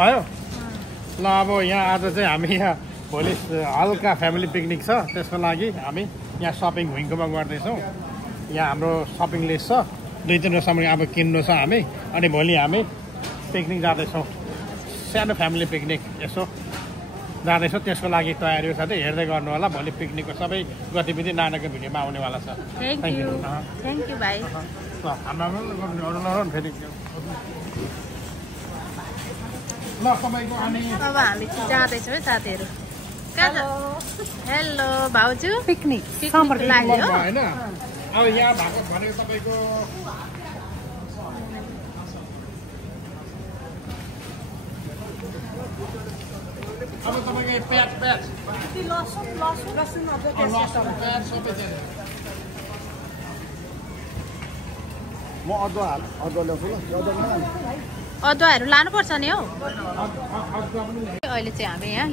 भयो ल अब यहाँ आज चाहिँ हामी यहाँ भोलि हल्का फ्यामिली पिकनिक छ त्यसको लागि हामी यहाँ सपिङ विङकोमा गर्दैछौँ यहाँ हाम्रो सपिङ लिस्ट छ 2-3 सामान अब किन्नु छ हामी अनि भोलि हामी पिकनिक जाँदैछौँ सानो फ्यामिली पिकनिक यसो जाँदैछौँ त्यसको लागि तयारीहरू छ हेर्दै गर्नु होला भोलि पिकनिकको सबै गतिविधि नानीको भिडियोमा आउनेवाला छ थ्याङ्क यू भाइ फेरि ल तपाईँको अनि अब हामी जाँदैछौँ है साथीहरू हेलो भाउजू पिकनिक लाग्यो होइन अब यहाँ भएको भनेको तपाईँको अब तपाईँको प्याज म अदुवा ल्याउँछु अदुवाहरू लानुपर्छ नि हौ अहिले चाहिँ हामी यहाँ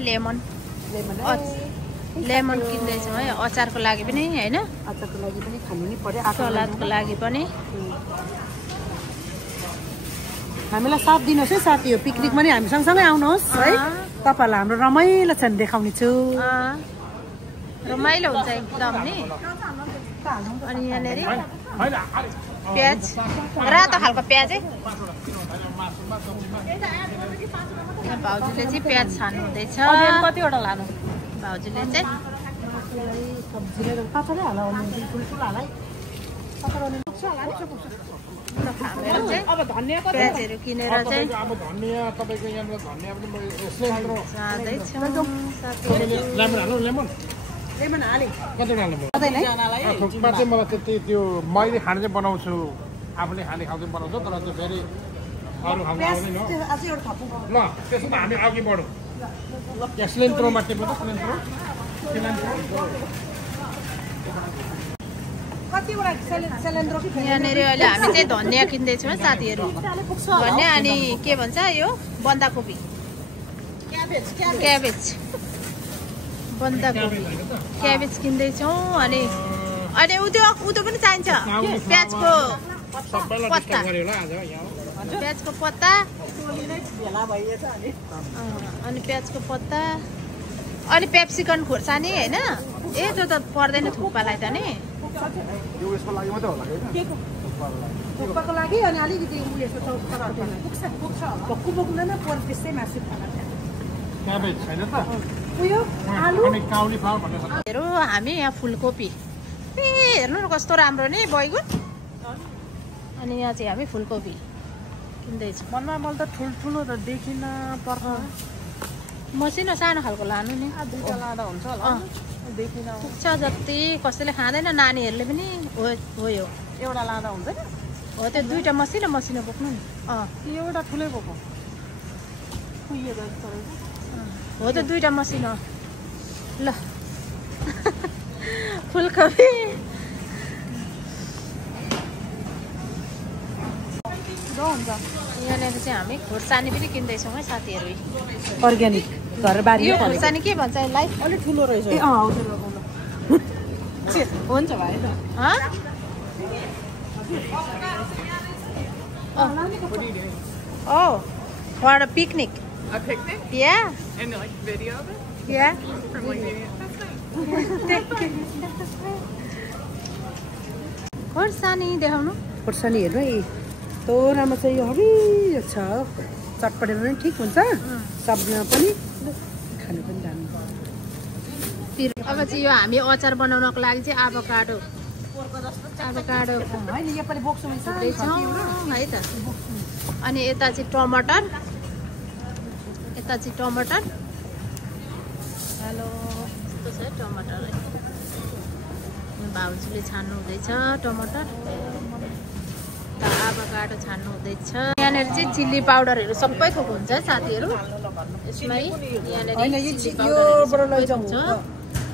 लेमन किन्दैछौँ है अचारको लागि पनि होइन अचारको लागि पनि खानु नि पर्यो सलादको लागि पनि हामीलाई साथ दिनुहोस् है साथी हो पिकनिकमा नि हामी सँगसँगै आउनुहोस् है तपाईँहरूलाई हाम्रो रमाइलो छ नि देखाउने छु रमाइलो हुन्छ एकदम नि अनि यहाँनिर प्याज रातो खालको प्याज है भाउजूले चाहिँ प्याज छान्नु हुँदैछ कतिवटा लानु भाउजूले चाहिँ प्याजहरू किनेर चाहिँ त्यो मैले खाने चाहिँ बनाउँछु आफूले खाने खाँदै बनाउँछु तर त्यो फेरि अरू खानु आउँदैन ल त्यसो त हामी अघि बढौँ सिलिन्ड्रोमा टिप्नु यहाँनिर अहिले हामी चाहिँ धनियाँ किन्दैछौँ है साथीहरू धनियाँ अनि के भन्छ यो बन्दाकोपी क्याबेज बन्दाकोपी क्याबेज किन्दैछौँ अनि उँधो पनि चाहिन्छ प्याजको पत्ता अनि प्याजको पत्ता अनि पेप्सिकन खोर्सानी होइन त्यो त पर्दैन थुक्पालाई त नि थुक्पाको लागि अनि अलिकति हेरौँ हामी यहाँ फुलकोपी हेर्नु न कस्तो राम्रो नि बैगुन अनि यहाँ चाहिँ हामी फुलकोपी किन्दैछौँ मनमा मैले त ठुल्ठुलो त देखिनँ पर्छ मसिनो सानो खालको लानु नि लाँदा हुन्छ होला देखिनँ पुग्छ जति कसैले खाँदैन नानीहरूले पनि हो यो एउटा लाँदा हुन्छ नि हो त्यो दुईवटा मसिनो बोक्नु नि एउटा ठुलै बोको हो त्यो दुईवटा मसिनो ल फुलकोपी यहाँनिर चाहिँ हामी खोर्सानी पनि किन्दैछौँ है साथीहरू अर्ग्यानिक घरबारी यो खोर्सानी के भन्छ यसलाई अलिक ठुलो रहेछ हुन्छ भाइ Oh, for a picnic. A picnic? Yeah. And like video of it? Yeah. From like media? That's nice. खोर्सानी देखाउनु खोर्सानी हेर्नु है तोरामा चाहिँ यो हरियो छ चटपटेमा पनि ठिक हुन्छ सब्जीमा पनि खानु पनि दामी अब चाहिँ यो हामी अचार बनाउनको लागि चाहिँ आभोकाडो होइन योपालि बोक्छु है त अनि यता चाहिँ टमाटर हेलो यस्तो छ टमाटर भाउजूले छान्नु हुँदैछ टमाटर आभोकाडो छान्नु हुँदैछ यहाँनिर चाहिँ चिल्ली पाउडरहरू सबै थोक हुन्छ साथीहरू यसमै यहाँनिर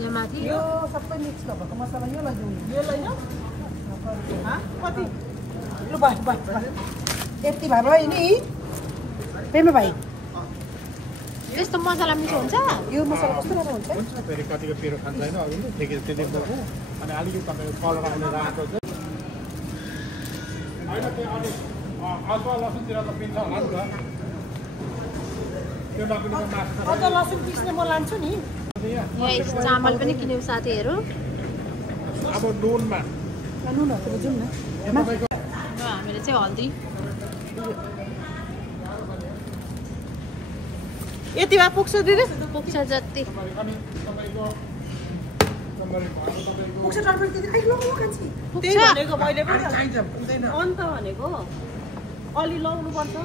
यो माथि यो सबै मिक्स भएको मसला यो लैजाउँ कति लु बस यति भए भयो नि पेमा भाइ यस्तो मसला मिठो हुन्छ यो मसला कस्तो राम्रो हुन्छ फेरि कतिको पिरो खान्छ होइन अघि फेरि त्यति बोक्नु अनि अलिकति तपाईँको कलर आउने राखेको चाहिँ होइन त्यो अलिक अदुवा लसुनतिर त पिन्छ होला नि त त्यो नकुनेको मासु अझ लसुन पिस्ने म लान्छु नि। यहाँ चामल पनि किन्यौँ साथीहरू। अब नुनमा नुनहरू जाउँ न। हामीले चाहिँ हल्दी यति भए पुग्छ दिदी? पुग्छ जति। पुग्छ टर्पल दिदी? खै लो कान्छी। त्यही भनेको मैले पनि चाहिन्छ पुग्दैन अन्त भनेको अलि लाउनु पर्छ।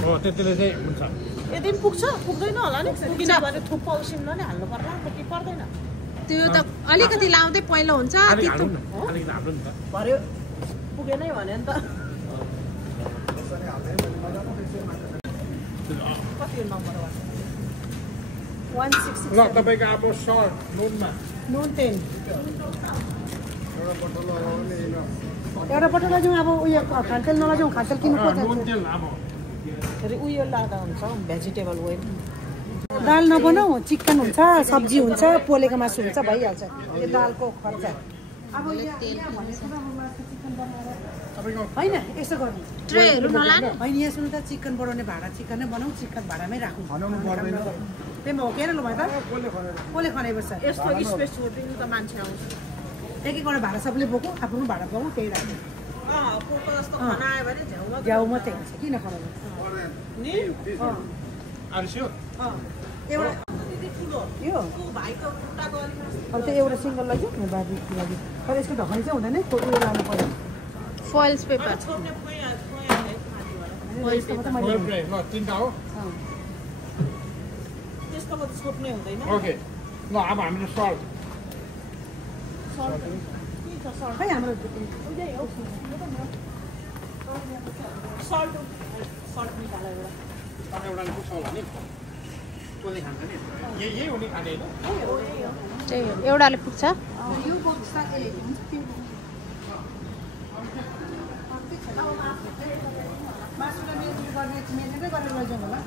हो त्यतिले चाहिँ हुन्छ। यति पनि पुग्छ? पुग्दैन होला नि, किनभने थुप्पा उसिन्न नि हाल्नु पर्ला कि पर्दैन? त्यो त अलिकति लाउँदै पहिलो हुन्छ। अलिकति हाम्रो नि त भर्यो पुगेनै भने नि त। कति हो नम्बर? 166। ल तपाईँको अब सर्ट नुनमा नुन तेल एउटा बटुला जाउँ। अब उयो खानतेल नलजाउँ, खानतेल किन्नु पर्छ। नुन तेल अब फेरि उयो लाँदा हुन्छ भेजिटेबल ओइल। दाल नबनाऊ, चिकन हुन्छ, सब्जी हुन्छ, पोलेको मासु हुन्छ, भइहाल्छ। यो दालको खर्च। अब होइन यसो गर्नु, ट्रेहरू नलानु। होइन यहाँ सुन्नु त, चिकन बढाउने भाडा चिकनै बनाऊ, चिकन भाडामै राखौँ। त्यहीमा हो के ल भाइ त? कसले खनाइ बस्छ? यस्तो स्पेस छोडिदिनु त मान्छे आउँछ। एक एकवटा भाडा सबले बोकौँ, आफ्नो भाडा पाउँ, त्यही राख्नु। झ्याउ मात्रै हुन्छ, किन खनाइ एउटा यो अब त्यो एउटा सिङ्गल लैजाउँ न बाबीको लागि। तर यसको ढकनी चाहिँ हुँदैन, उयो लानु पऱ्यो। Foils paper. तिनवटा हो। त्यसको त छोप्ने हुँदैन। ओके ल अब हामीले सल्ट खै हाम्रो सल्ट निकालेर एउटाले पुग्छ होला नि, कसले खान्छ नि, यही हो नि खाने होइन? त्यही हो, एउटाले पुग्छ। यो बोक्स मासुलाई मेनेरै गरेर लैजाउँ होला।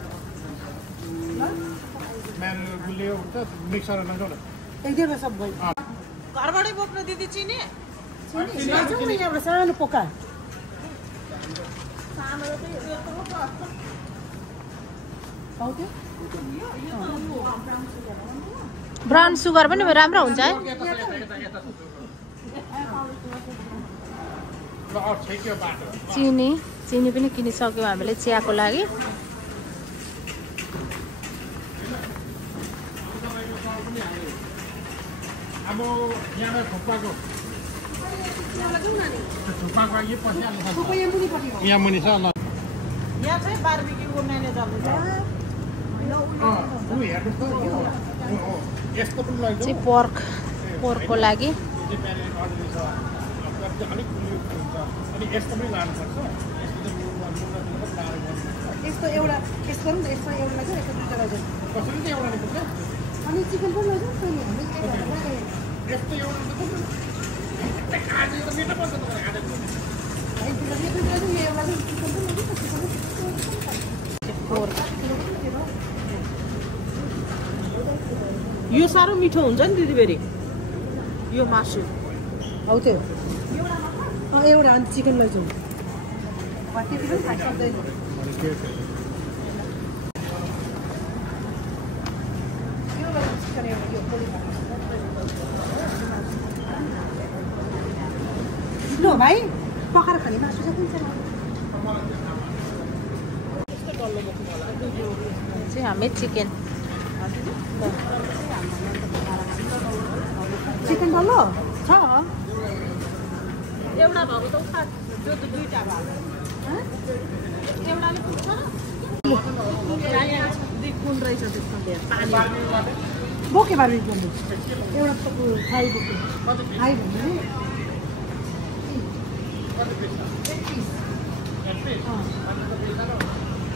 म्यानुअल गुलियो हुन्छ, मिक्सर लैजाउँ न। एक दुईवटा सब गयो। घरबाटै बोक्नु दिदी चिनी? लैजाउँ न यहाँबाट सानो पोका। ब्राउन सुगर पनि राम्रो हुन्छ है। चिनी पनि किनिसक्यौँ हामीले चियाको लागि। अब यहाँ थुक्पाको यहाँ मुनि छ ल। यहाँ चाहिँ बार्बिक्यूको म्यानेजर हुन्छ। यस्तो पनि लैजाउँ चाहिँ पोर्कको लागि। अलिक अनि यस्तो पनि लानुपर्छ। यस्तो एउटा यस्तो गरौँ न, यस्तो एउटा लैजाउँ, यस्तो दुईवटा लैजाउँ। कसरी चाहिँ एउटा पुग्छ? अनि चिकन पनि लैजाउँ कहिले हामी यस्तो एउटा त मिठो पर्छ त यो साह्रो मिठो हुन्छ नि दिदी फेरि यो मासु। हौ त्यो एउटा अनि चिकन लैजाउँ। ल भाइ पकाएर खाने मासु चाहिँ कुन चाहिँ हामी चिकन डल्लो छ? एउटा भएको त उठा, त्यो त दुईटा भएको। एउटाले पुग्छ र कुन रहेछ त्यसमा पानी बोके बारे बोल्नु। एउटा फ्राई बोके फ्राई भन्नु नि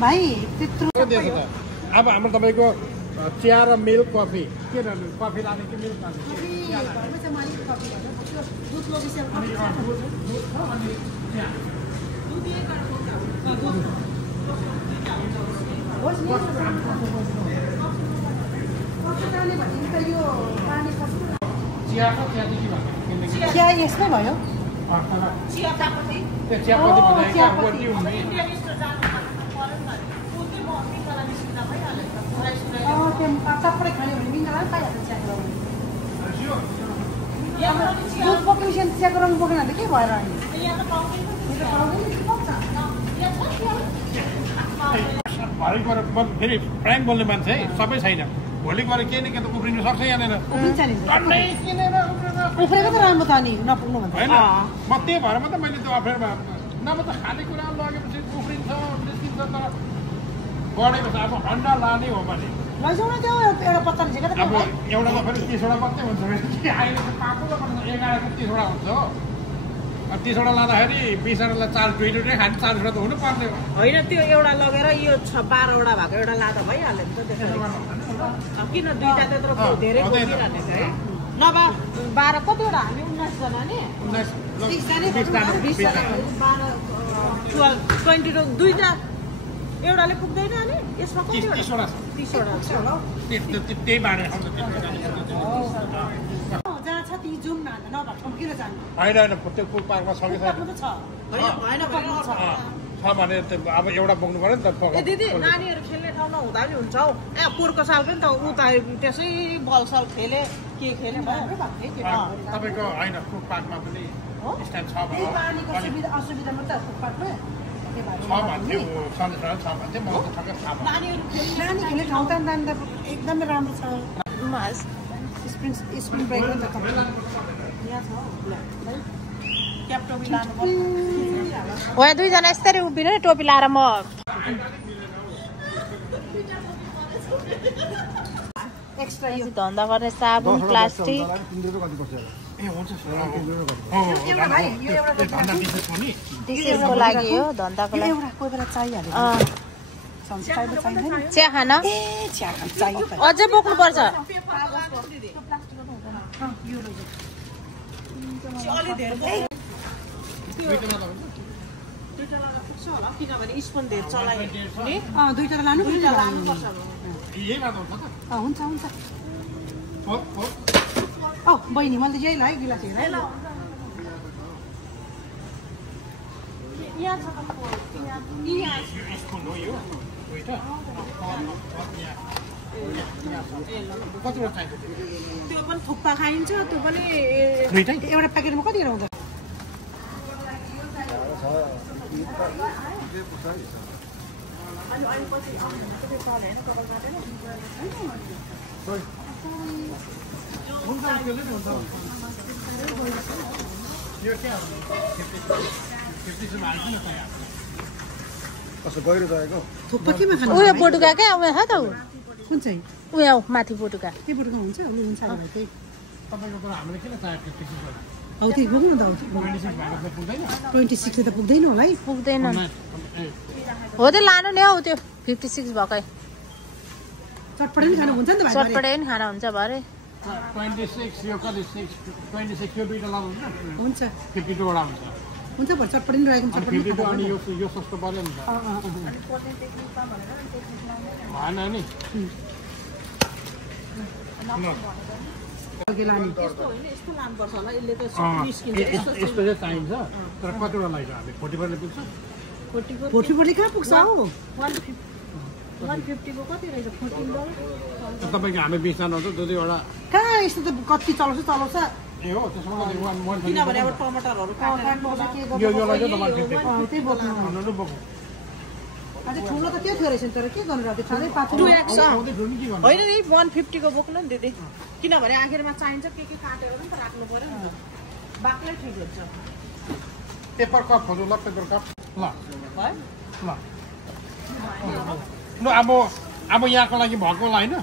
भाइ त्यत्रो। अब हाम्रो तपाईँको चिया र मिल्क कफी के लाने? कफी लाने कि मिल्क लाने? चिया यसमै भयो। चियापत्ती टप्पै खाने भने मिनरल पाइहाल्छ चियाको रङ दुध बोकेपछि चियाको रङ बोकेन भने के भएर भरे गएर फेरि फ्रेङ्क बोल्ने मान्छे सबै छैन भोलि गएर केही न केही त उफ्रिनु सक्छ यहाँनिर उफ्रेको त राम्रो त नि नपुग्नु भन्छ होइन म त्यही भएर मात्रै मैले त्यो अफेर नभए त खानेकुरा लगेपछि उफ्रिन्छ निस्किन्छ तर बढेको छ अब अन्डा लाने हो भने लैजाउँ न त्यो एउटा पत्ता झिकेर अब एउटा त फेरि 30 वटा मात्रै हुन्छ कि अहिले त 11 को 30 वटा हुन्छ हो अब 30 वटा लाँदाखेरि 20 वटालाई 4 दुईटै खाने 40 वटा त हुनु पर्ने हो होइन त्यो एउटा लगेर यो 12 वटा भएको एउटा लाँदा भइहाल्यो नि त त्यसरी किन दुईटा त्यत्रो धेरै बोकिरहने है नभए 12 कतिवटा हामी 19 जना नि 20 दुईटा एउटाले पुग्दैन नि यसमा कतिवटा 30 वटा 30 वटा त्यही बाँडे जहाँ छ ती जाउँ न नभए ठाउँ किन जानु होइन त्यो कुक पार्कमा छ कि छ भने अब एउटा बोक्नु पर्यो नि त ए दिदी नानीहरू खेल्ने ठाउँ नहुँदा पनि हुन्छ हौ ए पोहोरको साल पनि त उता त्यसै बलसल खेले के खेले तपाईँको होइन कुक पार्कमा पनि स्ट्यान्ड छ असुविधा मात्रै फुटपाथमा भन्थ्यो सन्देशमा छ भन्थ्यो मलाई त ठक्कै थाहा भयो नानी खेल्ने ठाउँ त एकदमै राम्रो छ स्प्रिङ ब्रेक पनि त हो दुईजना यस्तरी उभिनु नि टोपी लाएर म एक्स्ट्रा यो धन्दा गर्ने साबुन प्लास्टिक डिसेसको लागि हो धन्दाको लागि कोही बेला चाहिहाल्यो चिया खान अझै बोक्नुपर्छ किनभने स्पुन धेरै चलायो दुईटा लानु लानुपर्छ हुन्छ हुन्छ बहिनी मैले त यही लाग्यो गिलास हेर त्यो पनि थुक्पा खाइन्छ त्यो पनि एउटा प्याकेटमा कति आउँछ थुक्पा केमा खानु उयो बोटुका क्या उयो छ त कुन चाहिँ उयो माथि बोटुका के बोटुका हुन्छ हुन्छ तपाईँको तर हामीले किन चाहिएको हौ त्यो बोक्नु त 26 त पुग्दैन होला है पुग्दैन हो त्यो लानु नि हौ त्यो 56 भएकै चटपटे पनि खानु हुन्छ नि त भाइ चटपटे पनि खाना हुन्छ भरे 26 यो कति 26 यो दुईटा लानु हुन्छ 52 वटा हुन्छ हुन्छ भर चटपटे पनि रहेको चटपटे 52 अनि यो सस्तो पर्यो नि त भएन नि यस्तो लानुपर्छ होला यसले त यस्तो चाहिँ चाहिन्छ तर कतिवटा लाग्छ हामी 40 ले पुग्छ 40 कहाँ पुग्छ हौ 150 को कति रहेछ 14 तपाईँको हामी 20 जना हुन्छ दुई दुईवटा कहाँ यस्तो त कति चलाउँछ ए हो त्यसमा कति किनभने अब टमाटरहरू यो लाग्यो त 150 त्यही बोक्नु भन्नु बोक्नु अझै ठुलो त त्यो थियो रहेछ तर के गर्नु रहेछ छँदै 5 होइन नि 150 को बोक्नु नि दिदी किनभने आखिरमा चाहिन्छ के काटेर पनि त राख्नु पर्यो नि त बाक्लै ठिक हुन्छ पेपर कप खोज्नु ल पेपर कप ल ल ल अब यहाँको लागि भएको होला होइन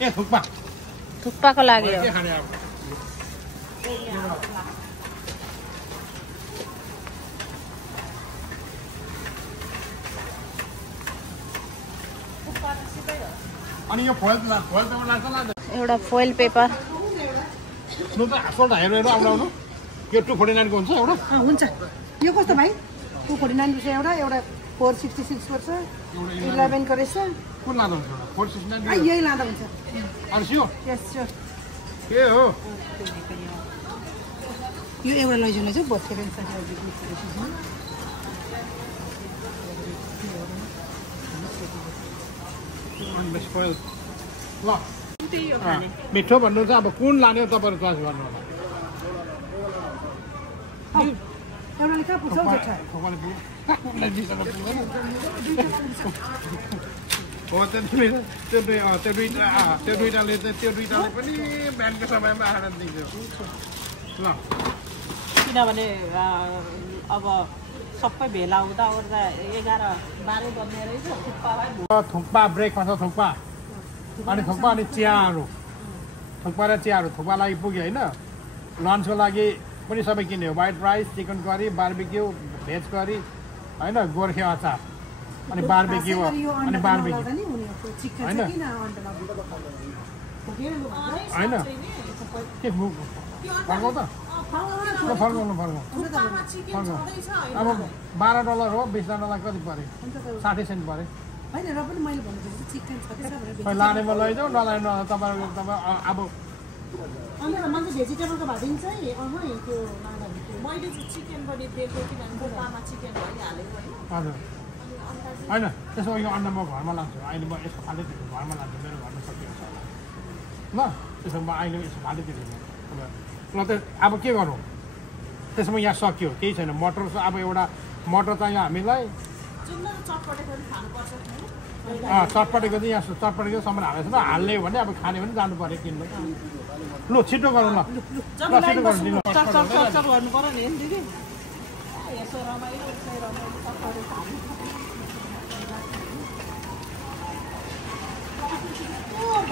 ए थुक्पाको लागि हो के खाने अब अनि यो फोइल पेपर लाग्छ एउटा फोइल पेपर नु त आफल हेरेर आउनु यो 249 को हुन्छ एउटा हुन्छ यो कस्तो भाइ 249 रुपैयाँ एउटा 466 पर्छ 11 को रहेछ कुन लाँदा हुन्छ 469 यही लाँदा हुन्छ अर्सियो यस स्योर के हो यो एउटा लैजाउनु चाहिँ भोटे पनि छ अनि फोइल ल मिठो भन्नु चाहिँ अब कुन लाने हो तपाईँहरू चोइस गर्नु होला एउटाले कहाँ पुग्छ जेठा हो त्यो दुईटाले चाहिँ त्यो दुईटाले पनि बिहानको समयमा आएर दिन्छ ल किनभने अब सबै भेला हुँदा ओर्दा 11-12 बज्ने रहेछ थुक्पा ब्रेकफास्ट थुक्पा अनि थुक्पा अनि चियाहरू थुक्पा र चियाहरू थुक्पा लागि पुग्यो होइन लन्चको लागि पनि सबै किन्यो white rice chicken curry barbecue veg curry होइन गोर्खे अचार अनि बार्बिक्यू अनि बार्बिक्यू होइन होइन के फर्काउ त फर्काउनु अब $12 हो $20 कति पऱ्यो 60 सेन्ट पऱ्यो होइन र पनि मैले भनेको चिकन छ खै लानेमा लैजाऊ नलाने तपाईँ अब अन्त मैले भेजिटेबलको भादिन्छ है त्यो मैले चाहिँ चिकन पनि दिएको किनभने थुक्पामा चिकन पनि हालेको हजुर होइन त्यसो यो अन्डा म घरमा लान्छु अहिले म यसो फाल्टै घरमा लान्छु मेरो घरमा सकिन्छ ल त्यसो म अहिले यसो फाल्टै ल त अब के गरौँ त्यसमा यहाँ सक्यो केही छैन मटर अब एउटा मटर चाहियो हामीलाई चटपटेको चाहिँ यहाँ चटपटेको सामान हालेको छ त हाल्ने हो भने अब खाने भने जानु पऱ्यो किन्नु लु छिटो गरौँ ल छिटो गरौँ दिनु गर्नु पर्यो नि दिदी यसो रमाइलो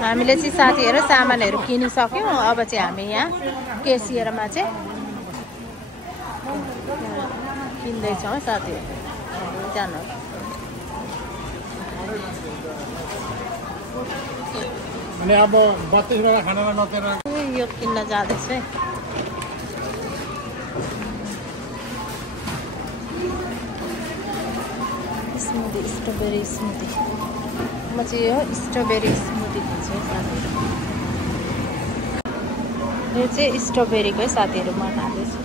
हामीले चाहिँ साथीहरू सामानहरू किनिसक्यौँ अब चाहिँ हामी यहाँ केसियरमा चाहिँ किन्दैछौँ साथीहरू जानु अनि अब 32 खानालाई नतेर यो किन्न जाँदैछ है स्मुदी स्ट्रबेरी स्मुदी म चाहिँ यो स्ट्रबेरी स्मुदी खान्छु साथीहरू यो चाहिँ स्ट्रबेरीकै साथीहरू म खाँदैछु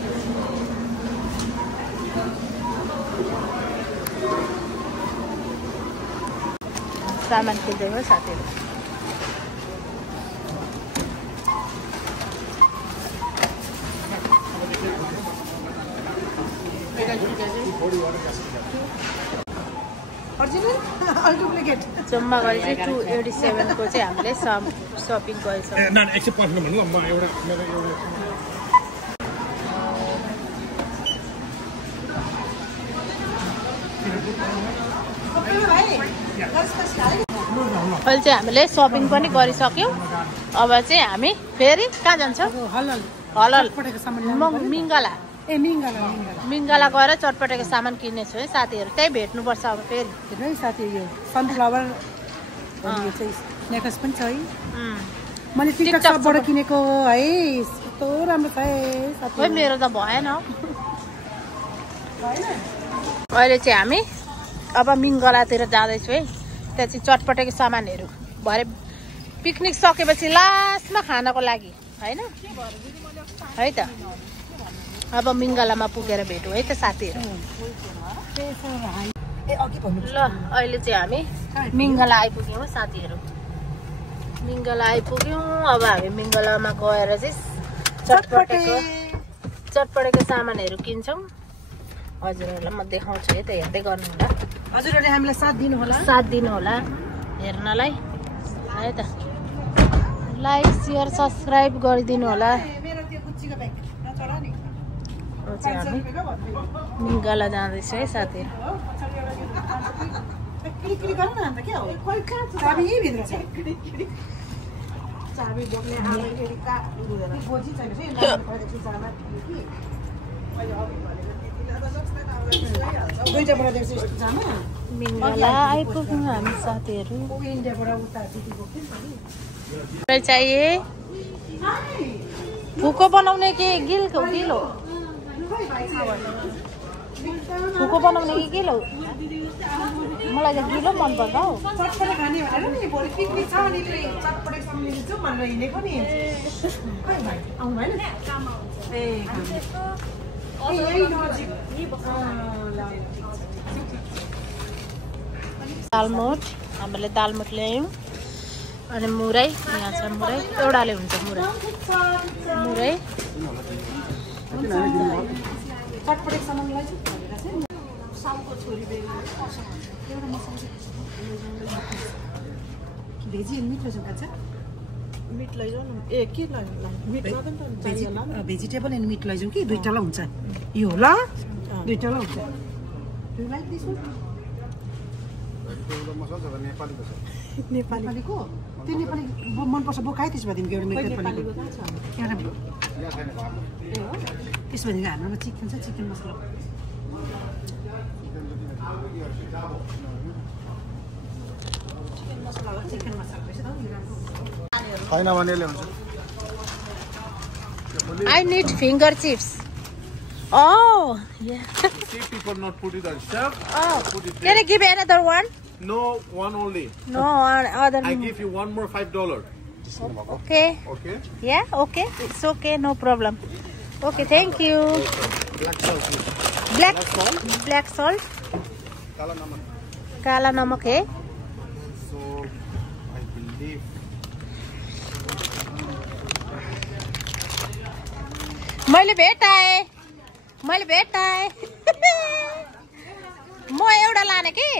सामान किन्दै हो साथीहरू जम्मा गरी चाहिँ 287 को चाहिँ हामीले सपिङ अहिले चाहिँ हामीले सपिङ पनि गरिसक्यौँ अब चाहिँ हामी फेरि कहाँ जान्छौँ हलल मिङ्गला मिङ्गला गएर चटपटेको सामान किन्नेछु है साथीहरू त्यही भेट्नुपर्छ अब फेरि है साथी यो सनफ्लावर नेकलेस पनि छ है मैले टिकटक शपबाट किनेको है यस्तो राम्रो छ है साथी मेरो त भएन अहिले चाहिँ हामी अब मिङ्गलातिर जाँदैछु है त्यहाँ चाहिँ चटपटेको सामानहरू भरे पिकनिक सकेपछि लास्टमा खानको लागि होइन है त अब मिङ्गलामा पुगेर भेटौँ है त साथीहरू ल अहिले चाहिँ हामी मिङ्गला आइपुग्यौँ साथीहरू मिङ्गला आइपुग्यौँ अब हामी मिङ्गलामा गएर चाहिँ चटपटेको सामानहरू किन्छौँ हजुरहरूलाई म देखाउँछु है त हेर्दै गर्नु होला हजुरहरूले हामीलाई साथ दिनु होला हेर्नलाई है त लाइक सेयर सब्सक्राइब गरिदिनु होला हामी मिङ्गला जाँदैछु है साथीहरू मिङ्गला आइपुग्यौँ हामी साथीहरू चाहिए फुको बनाउने कि गिलो फुको बनाउने कि गिलो मलाई त गिलो मनपर्छ हौ दालमोट हामीले दालमोट ल्यायौँ अनि मुरै यहाँ छ मुरै एउटाले हुन्छ मुरै मुरै चटपटे सामानलाई चाहिँ साउको छोरी भेजी मिट लैजाउँ कान्छ मिट लैजाउँ न ए के मिट भेजिटेबल एन्ड मिट लैजाउँ कि दुईटालाई हुन्छ यो ल दुईटालाई हुन्छ नेपालीको त्यो नेपाली मनपर्छ बोकायो त्यसो भएदेखि एउटा मिट नेपालीको त्यसो भएदेखि हाम्रोमा चिकन छ चिकन मसला चिकन मसला छैन भनेले हुन्छ I need finger chips. Oh, yeah. See people not put it on shelf. Oh, Put it can there. you give another one? No, one only. No, other. I give you one more $5. Okay. Okay. Yeah, okay. It's okay, no problem. Okay, thank you. Black salt. Kala namak hai. So I believe मैले भेटाएँ म एउटा लाने कि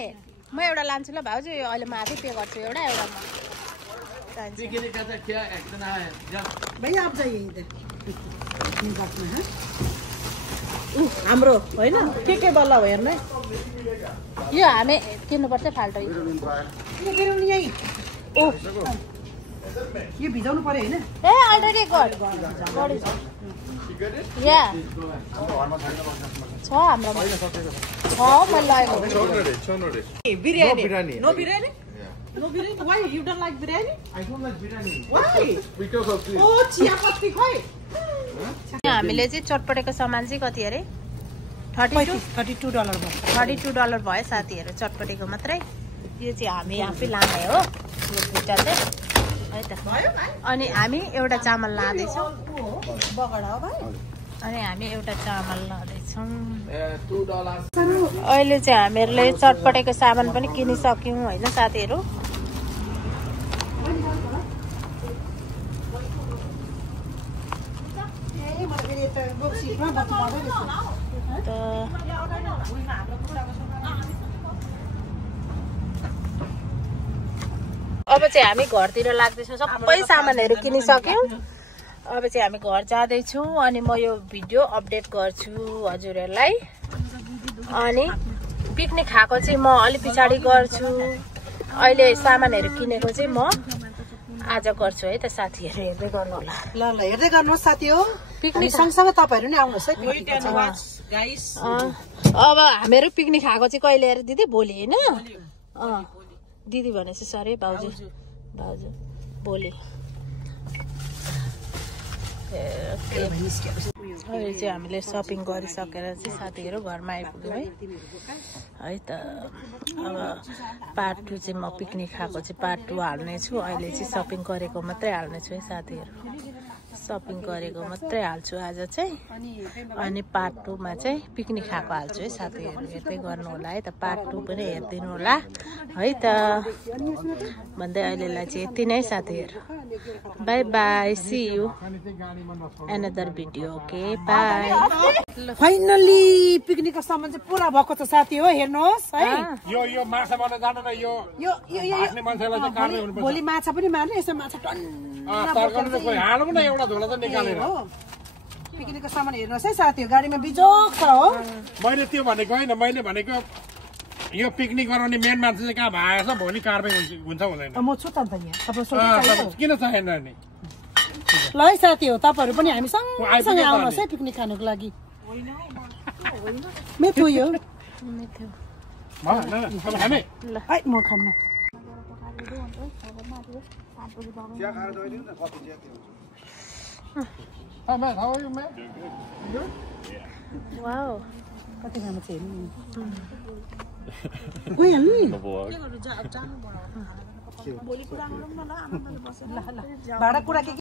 म एउटा लान्छु ल भाउजू अहिले म आफै पे गर्छु एउटा म भैया आप जाइए इधर हाम्रो होइन के बल्ल हो हेर्नु यो हामी किन्नुपर्छ फाल्टो यो भिजाउनु पर्यो होइन ए अलरेडी या छ हाम्रोमा छ मैले लगेको biryani no biryani no biryani why you don't like biryani I don't like biryani. why Because of this. ओ चियापत्ती खोइ हामीले चाहिँ चटपटेको सामान चाहिँ कति अरे $32 भयो $32 भयो साथीहरू चटपटेको मात्रै यो चाहिँ हामी आफै लाने हो यो दुईटा चाहिँ है त अनि हामी एउटा चामल लाँदैछौँ बगडा हो भाइ अनि हामी एउटा चामल लाँदैछौँ $2. अहिले चाहिँ हामीहरूले चटपटेको सामान पनि किनिसक्यौँ होइन साथीहरू अब चाहिँ हामी घरतिर लाग्दैछौँ सबै सामानहरू किनिसक्यौँ अब चाहिँ हामी घर जाँदैछौँ अनि म यो भिडियो अपडेट गर्छु हजुरहरूलाई अनि पिकनिक खाएको चाहिँ म अलि पछाडि गर्छु अहिले सामानहरू किनेको चाहिँ म आज गर्छु है त साथीहरू हेर्दै गर्नु होला ल हेर्दै गर्नुहोस् साथी हो पिकनिक सँगसँगै तपाईँहरू नि आउनुहोस् है अब हामीहरू पिकनिक खाएको चाहिँ कहिले अरे दिदी भोलि होइन दिदी भनेपछि सरी भाउजू भोलि अहिले चाहिँ हामीले सपिङ गरिसकेर चाहिँ साथीहरू घरमा आइपुग्यौँ है त अब पार्ट 2 चाहिँ म पिकनिक खाएको चाहिँ पार्ट 2 हाल्नेछु अहिले चाहिँ सपिङ गरेको मात्रै हाल्नेछु है साथीहरू सपिङ गरेको मात्रै हाल्छु आज चाहिँ अनि पार्ट 2 मा चाहिँ पिकनिक खाएको हाल्छु है साथीहरू हेर्दै गर्नु होला है त पार्ट 2 पनि हेरिदिनु होला है त भन्दै अहिलेलाई चाहिँ यति नै साथीहरू bye bye see you another video okay bye finally पिकनिकको सामान चाहिँ पुरा भएको छ साथी हो हेर्नुहोस् है यो माछा बन्न जाँदैन यो हाँस्ने मान्छेलाई चाहिँ काट्दै हुनुपर्छ भोलि माछा पनि मार्ने यसो माछा तर्काउनु चाहिँ हालौँ न एउटा झोला चाहिँ निकालेर पिकनिकको सामान हेर्नुहोस् है साथी हो गाडीमा बिजोक छ हो मैले त्यो भनेको होइन मैले भनेको यो पिकनिक गराउने मेन मान्छे चाहिँ कहाँ भएछ भोलि कारबाही हुन्छ हुँदैन म छु त अन्त यहाँ तपाईँ किन चाहिएन नि ल है साथी हो तपाईँहरू पनि हामी सँगसँगै आउनुहोस् है पिकनिक खानुको लागि मेथो यो है म खान्न वाउ कति खानु चाहिँ गइहाल्नु नि भाडा कुरा के